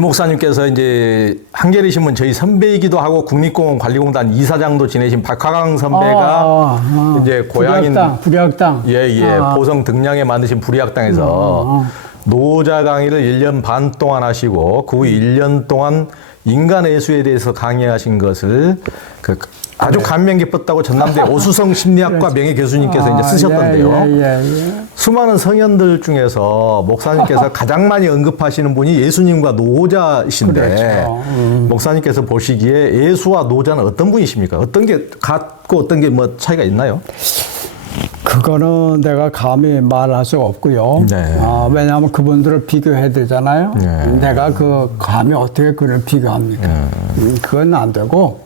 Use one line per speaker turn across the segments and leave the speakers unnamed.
목사님께서 이제 한겨레 신문 저희 선배이기도 하고 국립공원 관리공단 이사장도 지내신 박화강 선배가
아, 아.
이제 고향인
불약당.
예예
아.
보성 등량에 만드신 불의학당에서 노자 강의를 1년 반 동안 하시고 그 후 1년 동안 인간 예수에 대해서 강의하신 것을 그 아주 감명 깊었다고 전남대 오수성 심리학과 명예 교수님께서 이제 쓰셨던데요.
아, 예, 예, 예.
수많은 성현들 중에서 목사님께서 가장 많이 언급하시는 분이 예수님과 노자이신데
그렇죠.
목사님께서 보시기에 예수와 노자는 어떤 분이십니까? 어떤 게 같고 어떤 게 뭐 차이가 있나요?
그거는 내가 감히 말할 수가 없고요.
네.
아, 왜냐하면 그분들을 비교해야 되잖아요.
네.
내가 그 감히 어떻게 그를 비교합니까? 음, 그건 안 되고.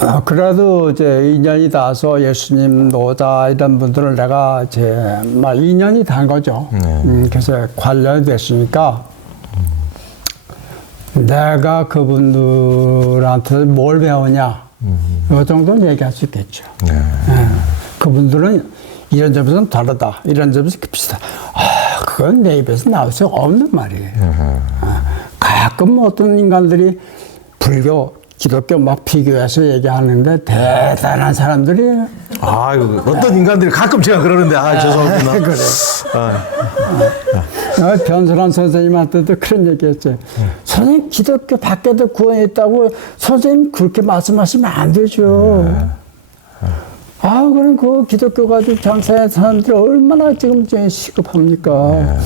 어, 그래도 이제 인연이 닿아서 예수님, 노자 이런 분들을 내가 이제 막 인연이 단 거죠. 음, 그래서 관련이 됐으니까 내가 그분들한테 뭘 배우냐. 이 정도는 얘기할 수 있겠죠. 예. 그분들은 이런 점에서는 다르다. 이런 점에서 비슷하다. 아, 그건 내 입에서 나올 수 없는 말이에요. 아, 가끔 어떤 인간들이 불교, 기독교 막 비교해서 얘기하는데 대단한 사람들이에요.
아, 어떤 인간들이 가끔 제가 그러는데 아 죄송합니다.
그래.
아,
어, 변선한 선생님한테도 그런 얘기했죠. 선생님 기독교 밖에도 구원이 있다고 선생님 그렇게 말씀하시면 안 되죠. 아, 그럼 그 기독교 가지고 장사하는 사람들 얼마나 지금 시급합니까?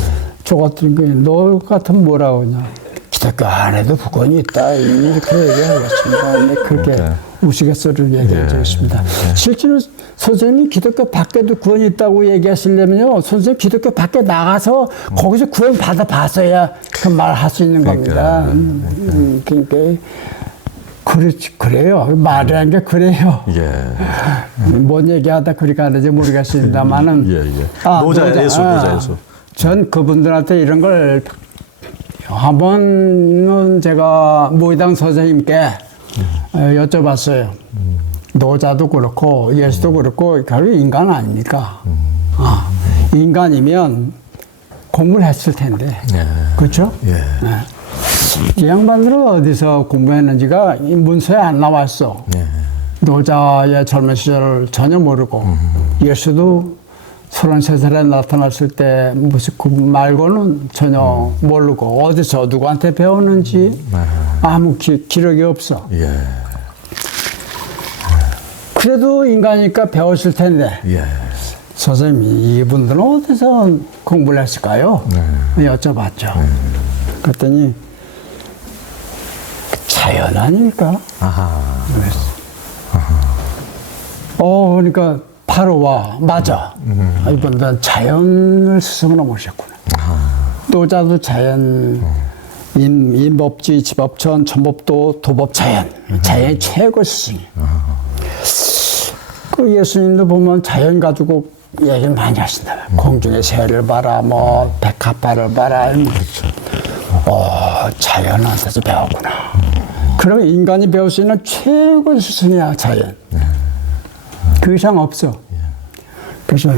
저 같은 게, 너 같은 뭐라고 하냐. 기독교 안에도 구원이 있다. 이렇게 얘기하겠습니다. 근데 그렇게 우스갯소리를 얘기해 주셨습니다. 실제로 선생님이 기독교 밖에도 구원이 있다고 얘기하시려면요. 선생님 기독교 밖에 나가서 거기서 구원 받아 봤어야 그 말 할 수 있는 겁니다. 음, 음, 그러니까 그렇지, 그래요. 말이라는 게 그래요.
예,
뭔 얘기하다 그리 가는지 모르겠습니다만은
예, 예. 노자, 예수, 노자, 예수.
전 그분들한테 이런 걸 한 번은 제가 모의당 선생님께 어, 여쭤봤어요. 노자도 그렇고 예수도 그렇고 결국 인간 아닙니까? 아, 인간이면 공부를 했을 텐데,
예.
그렇죠?
예.
네. 이 양반들은 어디서 공부했는지가 이 문서에 안 나왔어.
예.
노자의 젊은 시절을 전혀 모르고 예수도 33살에 나타났을 때 무슨 그 말고는 전혀 모르고 어디서 누구한테 배웠는지 아무 기, 기록이 없어.
예,
그래도 인간이니까 배웠을 텐데
예.
선생님 이분들은 어디서 공부를 했을까요? 여쭤봤죠. 그랬더니 자연 아닙니까?
아하.
어, 그러니까 바로 와. 맞아. 아, 이분들은 자연을 스승으로 모셨구나. 노자도 자연, 인, 인법지, 지법천, 천법도, 도법 자연. 자연의 최고 스승이. 그 예수님도 보면 자연 가지고 얘기를 많이 하신다. 공중의 새를 봐라, 뭐, 백합화를 봐라. 뭐. 어, 자연한테서 배웠구나. 그러면 인간이 배울 수 있는 최고의 스승이야, 자연. 그 이상 없어. 그래서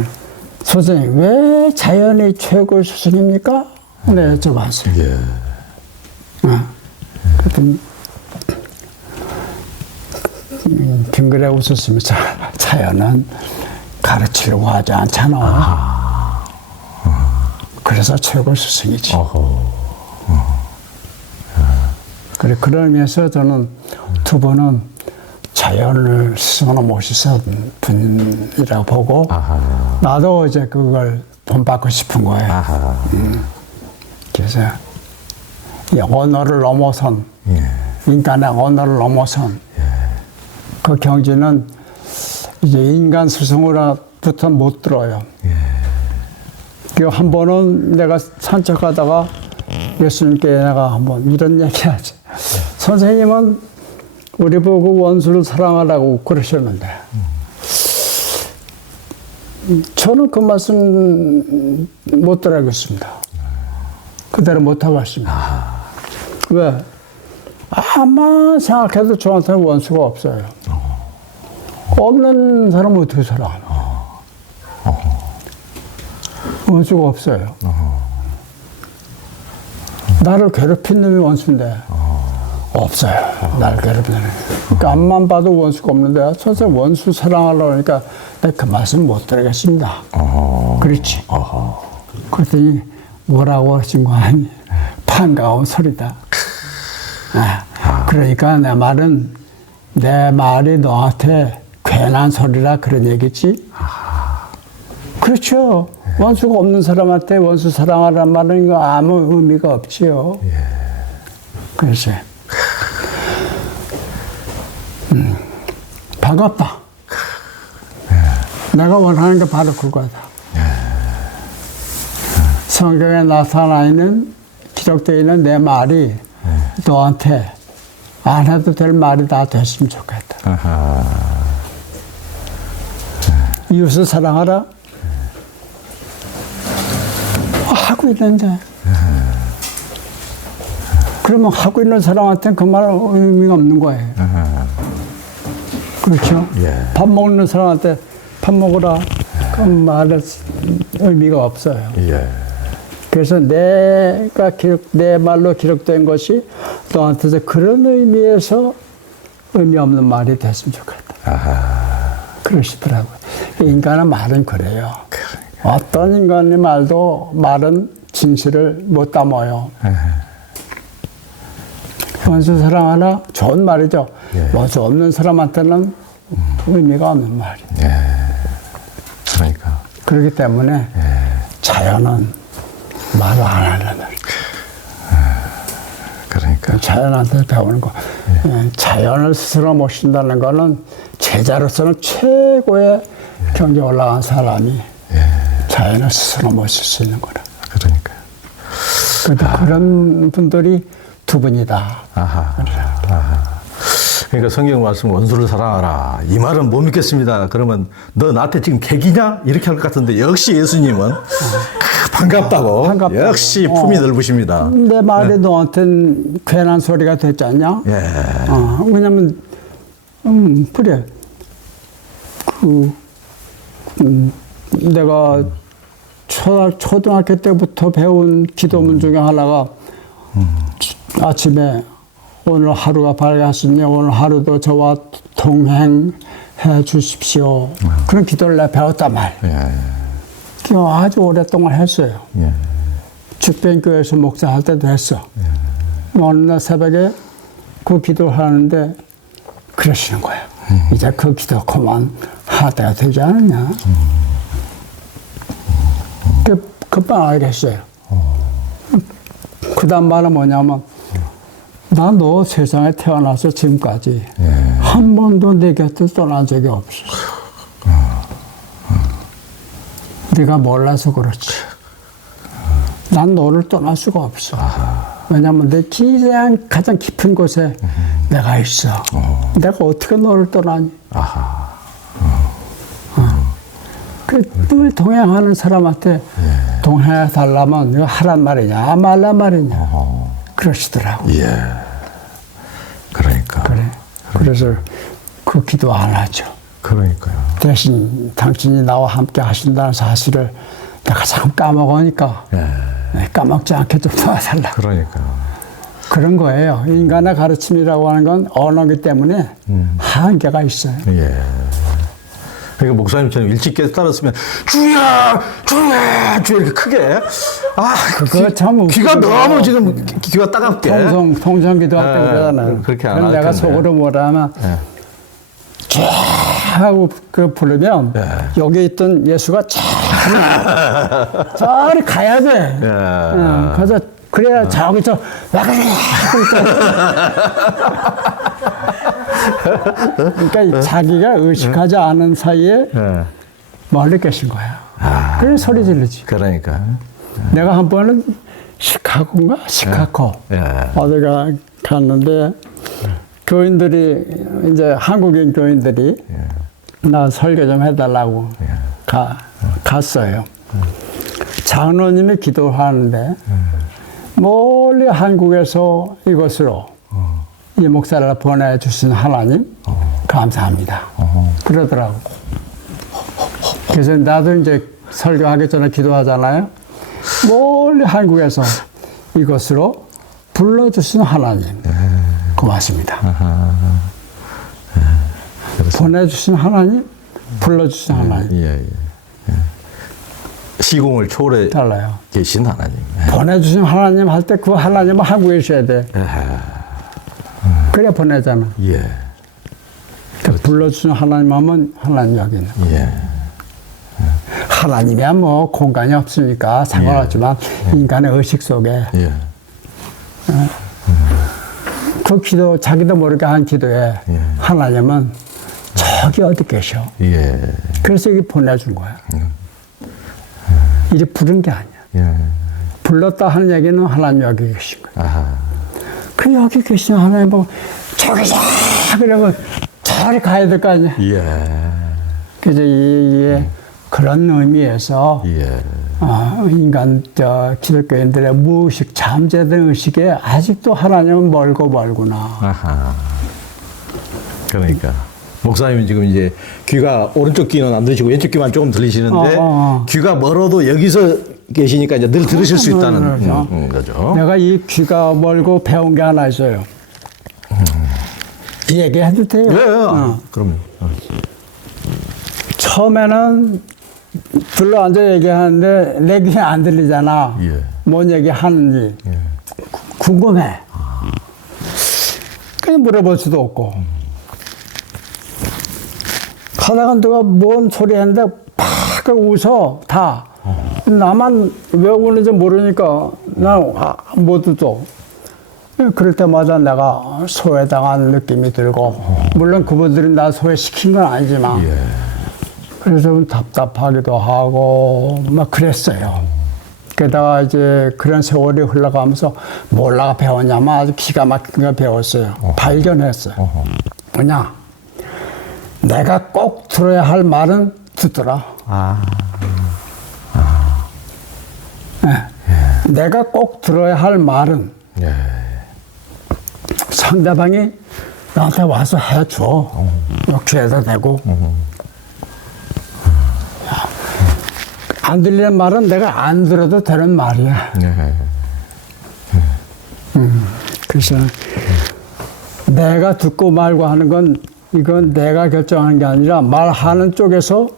선생님 왜 자연이 최고의 스승입니까? 네, 여쭤봤어요.
예.
어. 그랬더니 음, 빙그레 웃었으면서 자연은 가르치려고 하지 않잖아. 그래서 최고 스승이지.
어허.
그래 의미에서 저는 두 분은 자연을 스승으로 모셔서 분이라고 보고
아하.
나도 이제 그걸 본받고 싶은 거예요.
아하.
그래서 이 언어를 넘어선
예.
인간의 언어를 넘어선 그 경지는 이제 인간 스승으로부터 못 들어요. 그한 번은 내가 산책하다가 예수님께 내가 한번 이런 얘기하지. 선생님은 우리 보고 원수를 사랑하라고 그러셨는데 저는 그 말씀 못 따라하겠습니다. 그대로 못 하겠습니다. 왜? 아마 생각해도 저한테는 원수가 없어요. 없는 사람은 어떻게 사랑하나? 원수가 없어요. 나를 괴롭힌 놈이 원수인데 없어요. 나를 괴롭히는. 그러니까 앞만 봐도 원수가 없는데 선생 원수 사랑하려고 하니까 내가 그 말씀 못 들으겠습니다. 그렇지. 그랬더니 뭐라고 하신 거 아니? 반가운 소리다. 아, 그러니까 내 말은 내 말이 너한테 괜한 소리라 그런 얘기지. 그렇죠. 원수가 없는 사람한테 원수 사랑하라는 말은 이거 아무 의미가 없지요. 그래서 반갑다. 내가 원하는 게 바로 그거다. 성경에 나타나 있는 기록되어 있는 내 말이 너한테 안 해도 될 말이 다 됐으면 좋겠다.
아하.
이웃을 사랑하라. 어, 하고 있는데. 그러면 하고 있는 사람한테는 그 말은 의미가 없는 거예요. 그렇죠?
예.
밥 먹는 사람한테 밥 먹으라. 그 말은 의미가 없어요.
예.
그래서 내가 기록, 내 말로 기록된 것이 너한테서 그런 의미에서 의미 없는 말이 됐으면 좋겠다.
아하.
그러시더라고요. 인간의 말은 그래요. 어떤 인간의 말도 말은 진실을 못 담아요. 원수 사랑하나 좋은 말이죠.
예.
원수 없는 사람한테는 의미가 없는 말이에요.
그러니까.
그렇기 때문에 자연은 말을 안 하려는
그러니까.
자연한테 배우는 거. 예, 자연을 스스로 모신다는 거는 제자로서는 최고의 경제 올라간 사람이 자연을 스스로 모실 수 있는 거라.
그러니까.
근데 그런 분들이 두 분이다.
아하. 아하. 그러니까 성경 말씀 원수를 사랑하라. 이 말은 못 믿겠습니다. 그러면 너 나한테 지금 객이냐? 이렇게 할 것 같은데 역시 예수님은 크, 반갑다고.
반갑다고.
역시 품이
어.
넓으십니다.
내 말이 너한테는 괜한 소리가 됐지 않냐?
예.
어, 왜냐면, 음, 그래. 그, 음, 내가 초, 초등학교 때부터 배운 기도문 중에 하나가 아침에 오늘 하루가 밝았으니 오늘 하루도 저와 동행해 주십시오. 그런 기도를 내가 배웠단 말이에요.
예.
아주 오랫동안 했어요.
예.
죽ben교에서 목사할 때도 했어. 어느 날 새벽에 그 기도를 하는데 그러시는 거예요. 이제 그 기도 그만 할 때가 되지 않았냐. 그, 금방 알게 됐어요. 그 다음 말은 뭐냐면, 나너 세상에 태어나서 지금까지 한 번도 내 곁을 떠난 적이 없어. 네가 몰라서 그렇지. 난 너를 떠날 수가 없어. 왜냐면 내 가장, 가장 깊은 곳에 내가 있어. 내가 어떻게 너를 떠나니?
아하.
그늘 동행하는 사람한테 동행해 달라면 하란 말이냐, 말란 말이냐. 그러시더라고.
예. 그러니까.
그래. 그래서 그 기도 안 하죠.
그러니까요.
대신 당신이 나와 함께 하신다는 사실을 내가 자꾸 까먹으니까
예.
네, 까먹지 않게 좀 도와달라.
그러니까.
그런 거예요. 인간의 가르침이라고 하는 건 언어기 때문에 한계가 있어요.
예. 그러니까 목사님처럼 일찍 깨달았으면 주야 주야 주야 이렇게 크게 아
그거
귀-
참
귀가. 너무 지금 귀- 귀가 따갑게
통성, 통성기도 할때
예,
그러잖아요.
그렇게 안
내가. 속으로 뭐라면
예.
쫙 하고 그 부르면
예.
여기 있던 예수가 쫙 저리 가야 돼.
예.
어, 그래서 그래야 저기서 와 그래 하고 있다. 그러니까 이 자기가 의식하지 않은 사이에
예.
멀리 계신 거야.
아.
그래 소리 지르지.
그러니까
내가 한 번은 시카고인가? 시카고.
예.
어디가 갔는데 교인들이 이제 한국인 교인들이 나 설교 좀 해달라고 가, 갔어요. 장로님이 기도하는데 멀리 한국에서 이곳으로 이 목사를 보내주신 하나님 감사합니다. 그러더라고. 그래서 나도 이제 설교하기 전에 기도하잖아요. 멀리 한국에서 이곳으로 불러주신 하나님 고맙습니다. 보내주신 하나님, 불러주신 하나님
예, 예. 예. 시공을 초월해
달라요.
계신 하나님.
보내주신 하나님 할 때 그 하나님은 하고 계셔야 돼. 그래 보내잖아.
예,
그 불러주신 하나님 하면 하나님 여기 있는 거야.
예,
하나님이야 뭐 공간이 없으니까 상관없지만 인간의 의식 속에
예,
그 기도 자기도 모르게 한 기도에
예.
하나님은 저기 어디 계셔.
예,
그래서 여기 보내준 거야. 이리 부른 게 아니야.
예.
불렀다 하는 얘기는 하나님 여기 계신 거야.
아하,
그 여기 계신 하나님 보고 저기서 그러면 저리 가야 될 거 아니야.
예,
그래서 이, 이 그런 의미에서
예,
아, 인간 저 기독교인들의 무의식 잠재된 의식에 아직도 하나님은 멀고 멀구나.
아하. 그러니까 목사님은 지금 이제 귀가 오른쪽 귀는 안 들리시고 왼쪽 귀만 조금 들리시는데
어, 어, 어.
귀가 멀어도 여기서 계시니까 이제 늘 들으실 수 있다는
그렇죠.
음, 음, 거죠.
내가 이 귀가 멀고 배운 게 하나 있어요. 이 얘기해도 돼요?
예, 예.
어.
그럼요. 어.
처음에는 둘러 앉아 얘기하는데 내 귀에 안 들리잖아.
예.
뭔 얘기 하는지
예.
구- 궁금해. 그냥 물어볼 수도 없고. 하다가 누가 뭔 소리 했는데 팍 웃어 다. 나만 왜 우는지 모르니까 난못 웃어. 그럴 때마다 내가 소외당한 느낌이 들고 물론 그분들이 나 소외시킨 건 아니지만
예.
그래서 좀 답답하기도 하고 막 그랬어요. 게다가 이제 그런 세월이 흘러가면서 몰라가 배웠냐면 아주 기가 막히게 배웠어요. 발견했어요. 뭐냐? 내가 꼭 들어야 할 말은 듣더라.
아,
내가 꼭 들어야 할 말은
예.
상대방이 나한테 와서 해줘. 귀에다 대고. 안 들리는 말은 내가 안 들어도 되는 말이야.
예.
그래서 내가 듣고 말고 하는 건 이건 내가 결정하는 게 아니라 말하는 쪽에서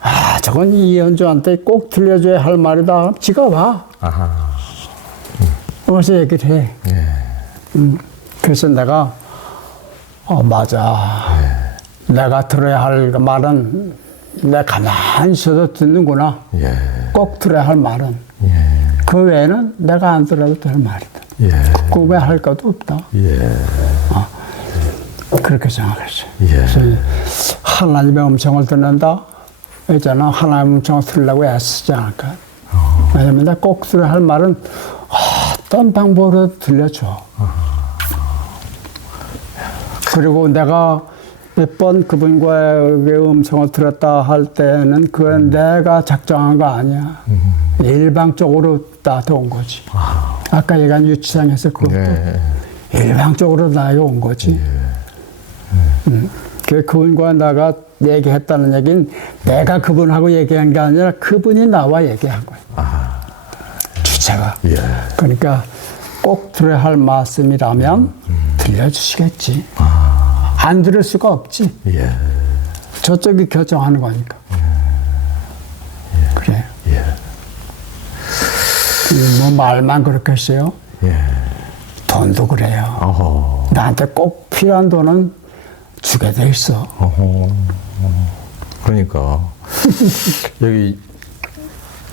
아 저건 이현주한테 꼭 들려줘야 할 말이다. 지가 와.
아하.
와서 얘기를 해.
예.
음, 그래서 내가 어 맞아. 내가 들어야 할 말은 내가 가만히 있어도 듣는구나.
예.
꼭 들어야 할 말은
예.
그 외에는 내가 안 들어도 될 말이다.
예.
구매할 것도 없다.
예.
그렇게 생각했어요.
예.
그래서 하나님의 음성을 듣는다. 있잖아. 하나님의 음성을 들으려고 애쓰지 않을까. 왜냐면 내가 꼭 들어야 할 말은 어떤 방법으로 들려줘. 그리고 내가 몇 번 그분과의 음성을 들었다 할 때는 그건 내가 작정한 거 아니야. 일방적으로 나한테 온 거지. 아까 얘기한 유치장에서 그것도
예.
일방적으로 나에게 온 거지. 음. 그 그분과 나가 얘기했다는 얘기는 내가 그분하고 얘기한 게 아니라 그분이 나와 얘기한 거야. 주체가.
예.
그러니까 꼭 들어야 할 말씀이라면 들려주시겠지. 안 들을 수가 없지.
예.
저쪽이 결정하는 거니까. 그래.
예.
뭐 말만.
예.
돈도 그래요.
어허.
나한테 꼭 필요한 돈은 주게 돼 있어.
어허. 그러니까 여기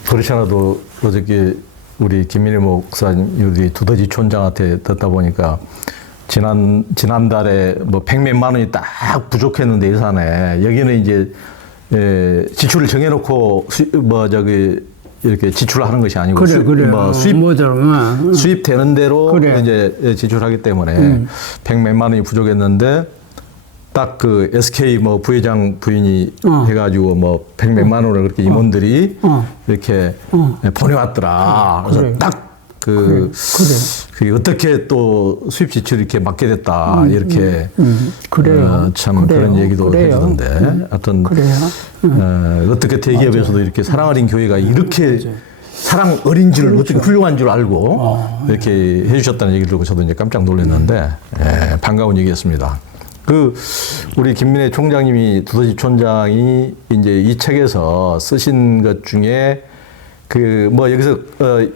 그렇지 않아도 어저께 우리 김민일 목사님 우리 두더지 촌장한테 듣다 보니까 지난 지난달에 뭐 백몇만 원이 딱 부족했는데 예산에 여기는 이제 예, 지출을 정해놓고 수, 뭐 저기 이렇게 지출을 하는 것이 아니고 수, 뭐 수입
뭐죠?
수입되는 대로
그래.
이제 지출하기 때문에 백 몇만 원이 부족했는데 딱 그 SK 뭐 부회장 부인이
어.
해가지고 뭐 백 몇만 원을 그렇게 임원들이
어.
이렇게
어.
보내왔더라.
그래.
그래서 딱그 어떻게 또 수입 지출 이렇게 맡게 됐다 이렇게
음, 그래요.
어, 참
그래요.
그런 얘기도
그래요.
해주던데 하여튼
그래요.
어, 어떻게 대기업에서도 이렇게 사랑 어린 교회가 이렇게 사랑 어린 줄 어떻게 훌륭한 줄 알고 이렇게 해주셨다는 얘기를 듣고 저도 이제 깜짝 놀랐는데 예, 반가운 얘기였습니다. 그 우리 김민혜 총장님이 두더지 촌장이 이제 이 책에서 쓰신 것 중에 그 뭐 여기서 어,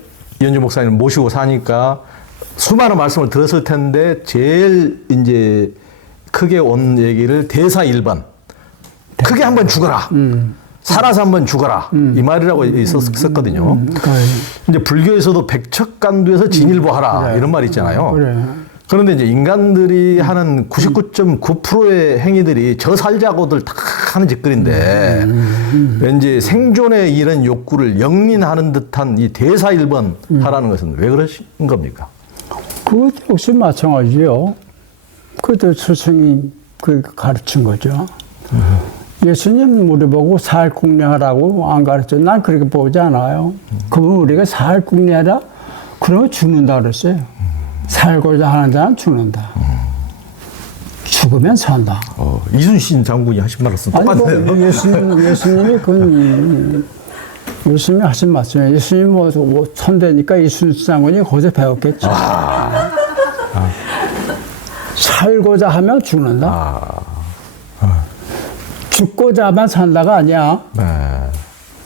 이현주 목사님 모시고 사니까 수많은 말씀을 들었을 텐데 제일 이제 크게 온 얘기를 대사 일번 크게 한번 죽어라. 살아서 한번 죽어라. 이 말이라고 있었거든요.
그러니까
이제 불교에서도 백척간두에서 진일보하라 이런 말 있잖아요.
그래.
그런데 이제 인간들이 하는 99.9%의 행위들이 저 살자고들 다 하는 짓거리인데 왠지 생존의 이런 욕구를 영린하는 듯한 이 대사 일번 하라는 것은 왜 그러신 겁니까?
그것 역시 마찬가지요. 그것도 스승이 그 가르친 거죠. 예수님 우리 보고 살 국리하라고 안 가르쳐. 난 그렇게 보지 않아요. 그분 우리가 살 국리하라? 그러면 죽는다 그랬어요. 살고자 하는 자는 죽는다. 죽으면 산다.
어, 이순신 장군이 하신 말씀
아니
똑같네요.
뭐 예수님 예수님이 그건 예수님이 하신 말씀이에요. 예수님 뭐, 뭐 선대니까 이순신 장군이 거기서 배웠겠죠.
아.
살고자 하면 죽는다.
아.
죽고자 하면 산다가 아니야.
네.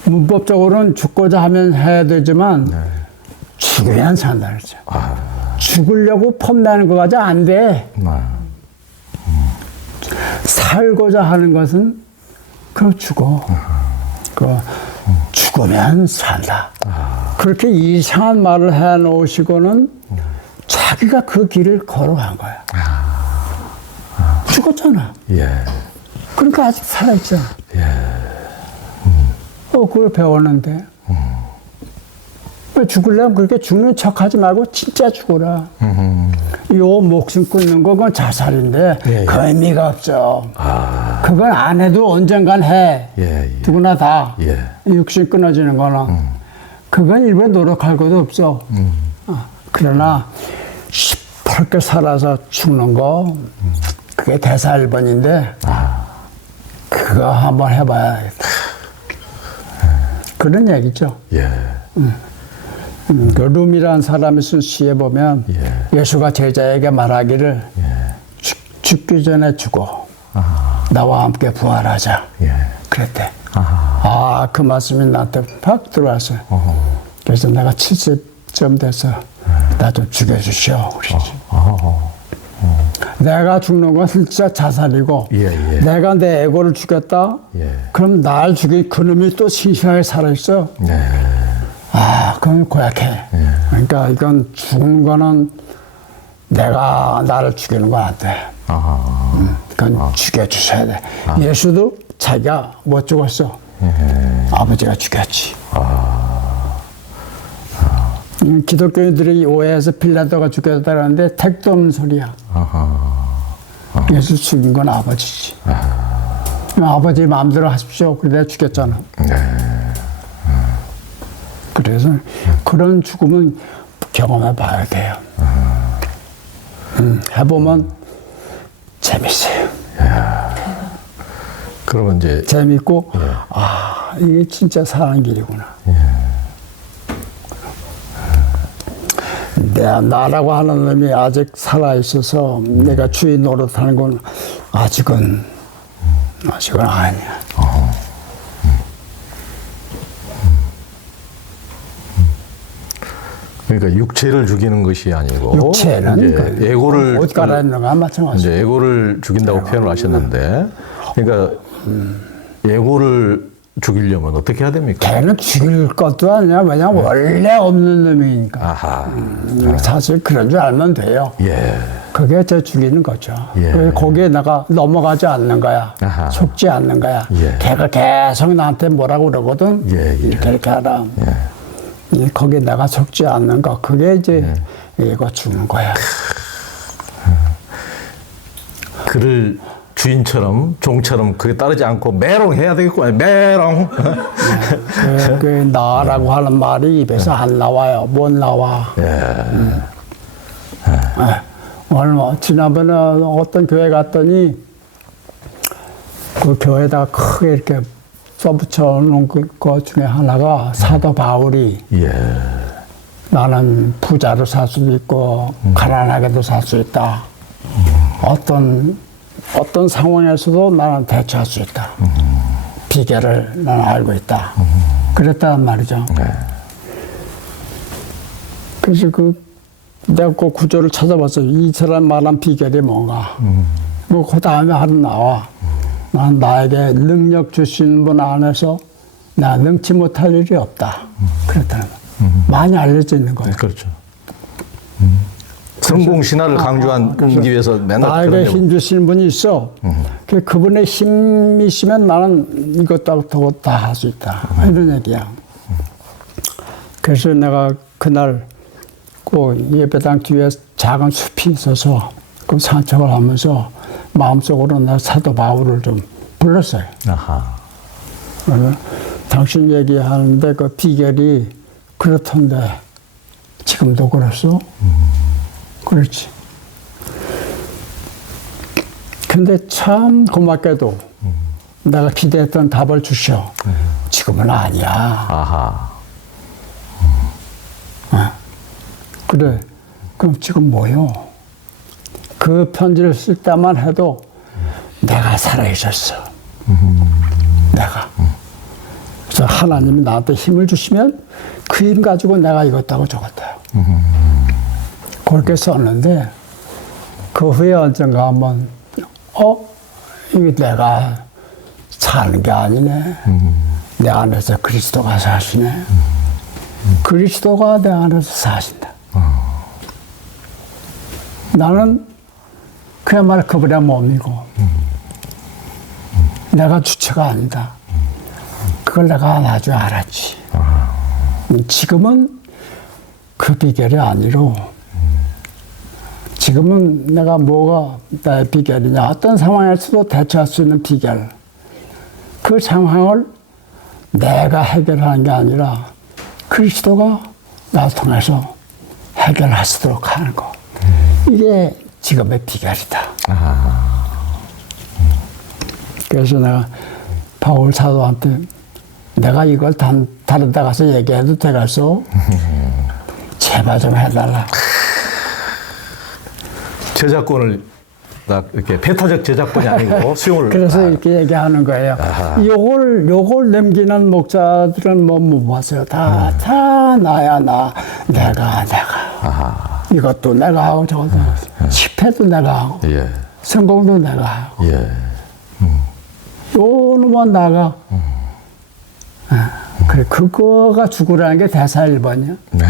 문법적으로는 죽고자 하면 해야 되지만
네.
죽으면 산다 그러죠.
아.
죽으려고 폼나는 거 가지고 안 돼.
네.
살고자 하는 것은 그 죽어. 그 죽으면 산다. 그렇게 이상한 말을 해 놓으시고는 자기가 그 길을 걸어간 거야. 죽었잖아.
예.
그러니까 아직 살아있잖아. 어, 그걸 배웠는데. 왜 죽으려면 그렇게 죽는 척 하지 말고 진짜 죽어라. 요 목숨 끊는 거 그건 자살인데
예, 예.
그 의미가 없죠. 그건 안 해도 언젠간 해.
예, 예.
누구나 다.
예.
육신 끊어지는 거는. 그건 일부러 노력할 것도 없어. 어, 그러나 시퍼렇게 살아서 죽는 거 그게 대사 1번인데 그거 한번 해봐야 겠다. 그런 얘기죠.
예.
음, 그 룸이라는 사람이 쓴 시에 보면
예.
예수가 제자에게 말하기를 죽, 죽기 전에 죽어. 나와 함께 부활하자.
예.
그랬대. 아그 말씀이 나한테 팍 들어왔어요. 그래서 내가 70점 돼서 나좀 죽여주시오. 그랬지.
어.
내가 죽는 건 진짜 자살이고
예, 예.
내가 내 에고를 죽였다?
예.
그럼 날 죽인 그놈이 또 싱싱하게 살아있어?
네.
아, 그건 고약해. 그러니까 이건 죽는 거는 내가 나를 죽이는 건 안 돼.
아.
그건 죽여주셔야 돼. 예수도 자기가 못 죽었어. 아버지가 죽였지. 음, 기독교인들이 오해해서 빌라도가 죽였다는데 택도 없는 소리야.
아하.
예수 죽인 건 아버지지. 아 버지 마음대로 하십시오. 그래 내가 죽였잖아.
네.
그래서 그런 죽음은 경험해 봐야 돼요. 음, 해보면 재밌어요.
그러면 이제
재밌고, 아, 이게 진짜 사는 길이구나. 내가 나라고 하는 놈이 아직 살아 있어서 내가 주인 노릇하는 건 아직은, 아직은 아니야.
그러니까 육체를 죽이는 것이 아니고
육체는 그
에고를
옷 갈아입는 거랑 마찬가지.
이제 에고를 죽인다고 표현을 하셨는데 그러니까 에고를 죽이려면 어떻게 해야 됩니까?
걔는 죽일 것도 아니야. 왜냐면 원래 없는 놈이니까.
아하.
음, 사실 그런 줄 알면 돼요.
예.
그게 저 죽이는 거죠.
예.
그 거기에 내가 넘어가지 않는 거야.
아하.
속지 않는 거야.
예.
걔가 계속 나한테 뭐라고 그러거든.
예, 예.
이렇게 이렇게 하라. 이 거기에 내가 속지 않는 거. 그게 이제
예.
이거 죽는 거야.
그를 주인처럼 종처럼 그게 따르지 않고 메롱 해야 되겠고 메롱.
그, 그 나라고 하는 말이 입에서 안 나와요. 못 나와. 음. 예. 얼마 지난번에 어떤 교회 갔더니 그 교회에다가 크게 이렇게 써붙여 놓은 그- 것 중에 하나가 사도 바울이
예.
나는 부자로 살 수도 있고 가난하게도 살 수 있다. 어떤 어떤 상황에서도 나는 대처할 수 있다. 비결을 나는 알고 있다. 그랬단 말이죠. 그래서 그 내가 그 구조를 찾아봤어요. 이 사람 말한 비결이 뭔가. 뭐그 다음에 하루 나와. 난 나에게 능력 주신 분 안에서 나 능치 못할 일이 없다. 그랬다는 거. 많이 알려져 있는 거예요.
그렇죠. 음. 성공 신화를 강조하기 위해서 맨날
나에게 힘 주시는 분이 있어. 그 그분의 힘이시면 나는 이것도 다할 수 있다. 이런 얘기야. 그래서 내가 그날 그 예배당 뒤에 작은 숲이 있어서 그 산책을 하면서 마음속으로 나 사도 바울을 좀 불렀어요.
아하.
그래서 당신 얘기하는데 그 비결이 그렇던데 지금도 그랬어? 그렇지. 근데 참 고맙게도 내가 기대했던 답을 주셔. 지금은 아니야.
아하.
그래. 그럼 지금 뭐요? 그 편지를 쓸 때만 해도 내가 살아있었어. 내가. 그래서 하나님이 나한테 힘을 주시면 그 힘 가지고 내가 이것다고 저것다. 그렇게 썼는데 그 후에 언젠가 한번 어? 이게 내가 사는 게 아니네. 내 안에서 그리스도가 사시네. 그리스도가 내 안에서 사신다. 나는 그야말로 그분의 몸이고 내가 주체가 아니다. 그걸 내가 나중에 알았지. 지금은 그 비결이 아니로 지금은 내가 뭐가 나의 비결이냐 어떤 상황에서도 대처할 수 있는 비결 그 상황을 내가 해결하는 게 아니라 그리스도가 나 통해서 해결하시도록 하는 거 이게 지금의 비결이다. 그래서 내가 바울 사도한테 내가 이걸 단, 다른 데 가서 얘기해도 되겠어? 제발 좀 해달라.
저작권을 딱 이렇게 배타적 저작권이 아니고 수용을
그래서
아,
이렇게 얘기하는 거예요. 요걸, 요걸 남기는 목자들은 뭐못 봤어요. 다, 다 나야, 나. 내가, 내가. 이것도 내가 하고 저것도 하고. 집회도 내가 하고.
예.
성공도 내가 하고.
예.
요 놈만 나가. 아, 그래, 그거가 죽으라는 게 대사 1번이야.
네.